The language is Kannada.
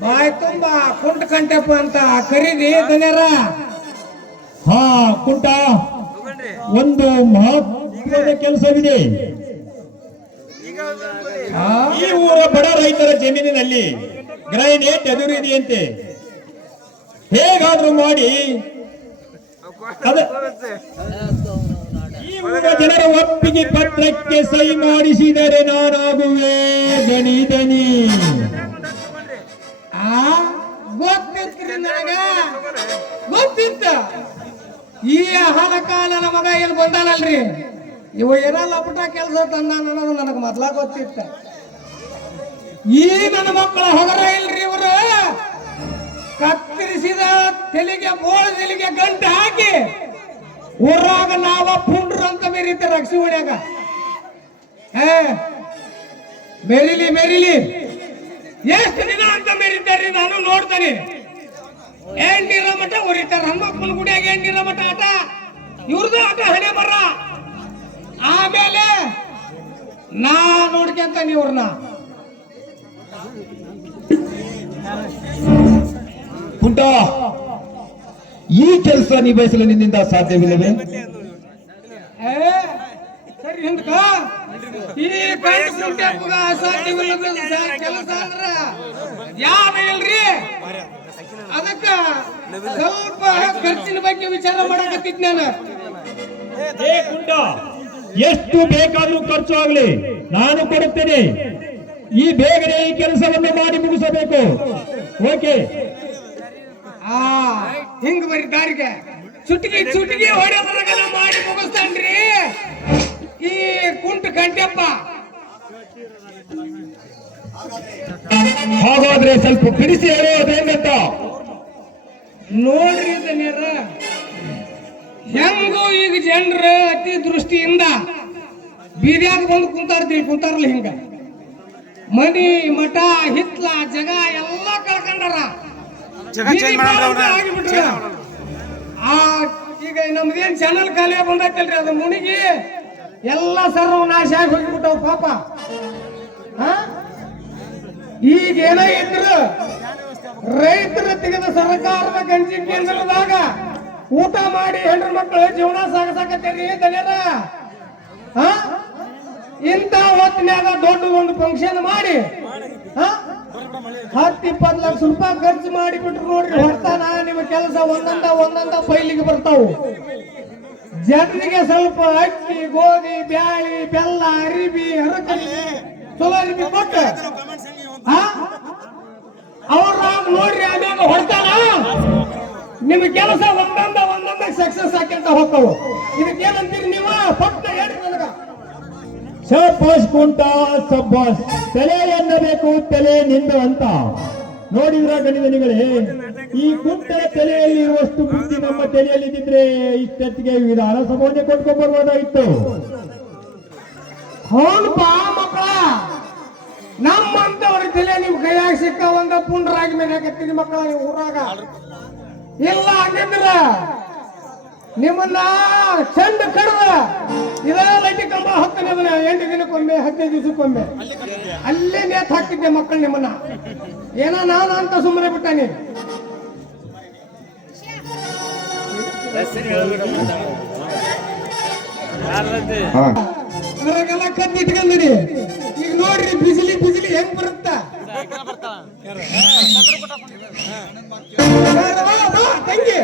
ಬಾಯ್ ತುಂಬಾ ಕುಂಟ ಕಂಟಪ್ಪ ಅಂತ ಕರೀರಿ ದನಿಯರ. ಹಾ ಕುಂಟ, ಒಂದು ಮಹತ್ವದ ಕೆಲಸವಿದೆ. ಈ ಊರ ಬಡ ರೈತರ ಜಮೀನಿನಲ್ಲಿ ಗ್ರೈನೇಟ್ ಎದುರು ಇದೆಯಂತೆ. ಹೇಗಾದ್ರೂ ಮಾಡಿ ಈ ಊರ ಜನರ ಒಪ್ಪಿಗೆ ಪತ್ರಕ್ಕೆ ಸಹಿ ಮಾಡಿಸಿದರೆ ನಾನಾಗುವೆ ದನಿ ದನಿ. ಗೊತ್ತಿತ್ರಿ ನನಗ, ಗೊತ್ತಿತ್ತ. ಈ ಹಾಲಕಾಲ ನಮಗ ಏನ್ ಬಂದಾನಲ್ರಿ, ಇವ ಏನಲ್ಲ ಪುಟ ಕೆಲಸ ತಂದ ಅನ್ನೋದು ನನಗ ಮೊದ್ಲ ಗೊತ್ತಿತ್ತ. ಈ ನನ್ನ ಮಕ್ಕಳ ಹೊಗರ ಇಲ್ರಿ ಇವರು. ಕತ್ತರಿಸಿದ ತೆಲಿಗೆ ಬೋಳದೆಲಿಗೆ ಗಂಟೆ ಹಾಕಿ ಊರಾಗ ನಾವ ಪುಂಡ್ರು ಅಂತ ಮೆರೀತ ರಕ್ಷಿ ಹೊಡ್ಯಾಗ. ಮೆರಿಲಿ ಮೆರಿಲಿ, ಎಷ್ಟು ದಿನ ಅಂತ ಮೆರೀತಾರ್ರಿ ನಾನು ನೋಡ್ತಾನೆ. ಏನಿರ ಮಠ ಉರಿತಾರ ಹನುಮಪ್ಪನ ಗುಡಿಯಾಗ, ಏನಿರ ಮಠ ಆಟ ಇವ್ರದ್ದು ಆಟ ಹಣೆ ಬರ. ಆಮೇಲೆ ನಾ ನೋಡ್ಕೊಂತಾನೆ ಇವ್ರನ್ನ. ಕುಂಟ, ಈ ಕೆಲಸ ನಿಭಾಯಿಸಲು ನಿನ್ನಿಂದ ಸಾಧ್ಯವಿಲ್ಲವೇ? ಸರಿ ಹಿಂದಕ ಈ ಕುಂಟೆಪ್ಪಗ ಸಾಧ್ಯವಿಲ್ಲದ ಕೆಲಸ ಅಂದ್ರ ಯಾವ ಇಲ್ರಿ. ಅದಕ್ಕ ಸ್ವಲ್ಪ ಖರ್ಚಿನ ಬಗ್ಗೆ ವಿಚಾರ ಮಾಡಕತ್ತಿದ್ ನಾನು. ಕುಂಟ, ಎಷ್ಟು ಬೇಕಾದ್ರೂ ಖರ್ಚು ಆಗ್ಲಿ ನಾನು ಕೊಡುತ್ತೇನೆ. ಈ ಬೇಗನೆ ಈ ಕೆಲಸವನ್ನು ಮಾಡಿ ಮುಗಿಸಬೇಕು. ಓಕೆ? ಹಿಂಗ್ ಬರೀ ದಾರಿಗೆ ಚುಟಿಗೆ ಚುಟಿಗೆ ಹೊಡೆದ್ರಾಗ ಮಾಡಿ ಮುಗಿಸ್ತಾನ್ರಿ ಈ ಕುಂಟ ಗಂಟೆಪ್ಪ. ಹಾಗಾದ್ರೆ ಸ್ವಲ್ಪ ಬಿಡಿಸಿ ಹೇಳೋದೇನಂತ ನೋಡ್ರಿ ದನಿಯರ. ಹೆಂಗೋ ಈಗ ಜನರ ಅತಿ ದೃಷ್ಟಿಯಿಂದ ಬೀದ್ಯಾಗ ಬಂದು ಕುಂತಾರಲ್ಲ ಹಿಂಗ. ಮನಿ ಮಠ ಹಿತ್ಲ ಜಗ ಎಲ್ಲ ಕಳ್ಕೊಂಡಾರ. ಈಗ ನಮ್ದೇನ್ ಚಾನಲ್ ಖಾಲಿ ಬಂದೈತಲ್ರಿ, ಅದು ಮುಣಿಗಿ ಎಲ್ಲ ಸರ್ವನಾಶ ಆಗಿ ಹೋಗ್ಬಿಟ್ಟವ್ ಪಾಪ. ಈಗ ಏನೋ ಇದ್ರು ರೈತರ ತೆಗೆದ ಸರ್ಕಾರದ ಗಂಜಿ ಕೇಂದ್ರದಾಗ ಊಟ ಮಾಡಿ ಹೆಣ್ಣು ಮಕ್ಕಳು ಜೀವನ ಸಾಗಸಾಕತ್ತೇರಿ ದನಿಯರ. ಇಂತ ಹೊತ್ತಿನಾಗ ದೊಡ್ಡ ಒಂದು ಫಂಕ್ಷನ್ ಮಾಡಿ 10-20 ಲಕ್ಷ ರೂಪಾಯಿ ಖರ್ಚು ಮಾಡಿಬಿಟ್ರು ನೋಡ್ರಿ. ಹೊರತಾನ ನಿಮ್ಮ ಕೆಲಸ ಒಂದೊಂದ ಫೈಲಿಗೆ ಬರ್ತಾವು. ಜನರಿಗೆ ಸ್ವಲ್ಪ ಅಕ್ಕಿ ಗೋಧಿ ಬ್ಯಾಳಿ ಬೆಲ್ಲ ಅರಿಬಿ ಹರಕಲಿ ಚಲೋ ಅರಿಬಿ ಕೊಟ್ಟು ಅವ್ರಾಗ ನೋಡ್ರಿ. ಆಮ್ಯಾಗ ಹೊರತಾನ ನಿಮ್ ಕೆಲಸ ಒಂದೊಂದ ಸಕ್ಸಸ್ ಹಾಕಿಂತ ಹೋಗ್ತಾವು. ಇದಕ್ಕೇನಂತೀರಿ ನೀವು? ಪಟ್ಟ ಹೇಳ್ರಿ ನನಗ. ಶಬ್ಬಾಸ್ ಕುಂಟ ಶಬ್ಬಾಸ್. ತಲೆ ಎನ್ನಬೇಕು, ತಲೆ ನಿಂದು ಅಂತ ನೋಡಿದ್ರ ಗಣಿದನಿಗಳೇ. ಈ ಕುಂಟರ ತಲೆಯಲ್ಲಿ ಇರುವಷ್ಟು ಬುದ್ಧಿ ನಮ್ಮ ತಲೆಯಲ್ಲಿ ಇದ್ದಿದ್ರೆ ಇಷ್ಟೊತ್ತಿಗೆ ವಿಧಾನಸಭೆಗೆ ಕೊಟ್ಕೊಂಡ್ ಬರ್ಬೋದಾಗಿತ್ತು. ಹೌದಪ್ಪ ಮಕ್ಕಳ, ನಮ್ಮಂತವ್ರ ತಲೆ ನಿಮ್ ಕೈಯಾಗ ಸಿಕ್ಕ ಒಂದ ಪುಂಡ್ರಾಗಿ ಮೇಲೆ ಹಾಕತ್ತೀರಿ ಮಕ್ಕಳ ನೀವು ಊರಾಗ. ಇಲ್ಲ ಹಾಕಿದ್ರ ನಿಮ್ಮನ್ನ ಚಂದ ಕಡ್ದ ಇದೇ ಲೈಟಿ ಕಂಬ ಹಾಕ್ತಾನೆ. ಅದನ್ನ 8 ದಿನಕ್ಕೊಮ್ಮೆ 15 ದಿವಸಕ್ಕೊಮ್ಮೆ ಅಲ್ಲೇ ನೇತ್ ಹಾಕ್ತಿದ್ದೆ ಮಕ್ಕಳು ನಿಮ್ಮನ್ನ. ಏನೋ ನಾನು ಅಂತ ಸುಮ್ಮನೆ ಬಿಟ್ಟಾನೆ. ಅದ್ರಾಗೆಲ್ಲ ಕದ್ದು ಇಟ್ಕೊಂಡ್ರಿ. ಈಗ ನೋಡ್ರಿ ಬಿಸಿಲಿ ಹೆಂಗ್ ಬರುತ್ತ. ತಂಗಿ